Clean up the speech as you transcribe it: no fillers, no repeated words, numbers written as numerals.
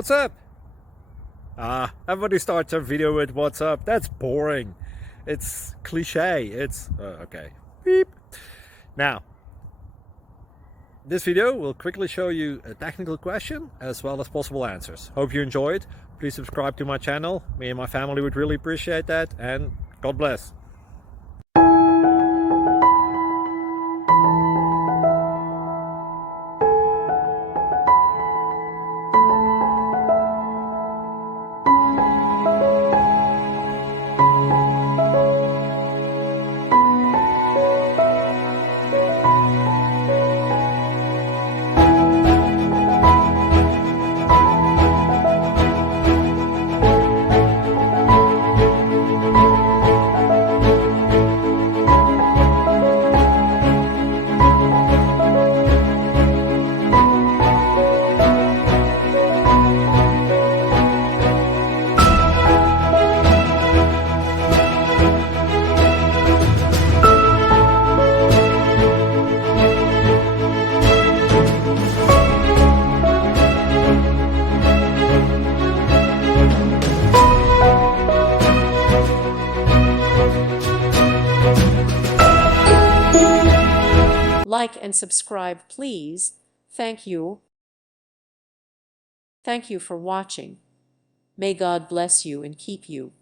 What's up? Everybody starts a video with what's up. That's boring. It's cliche. It's okay. Beep. Now, this video will quickly show you a technical question as well as possible answers. Hope you enjoyed. Please subscribe to my channel. Me and my family would really appreciate that, and God bless. Like and subscribe, please. Thank you. Thank you for watching. May God bless you and keep you.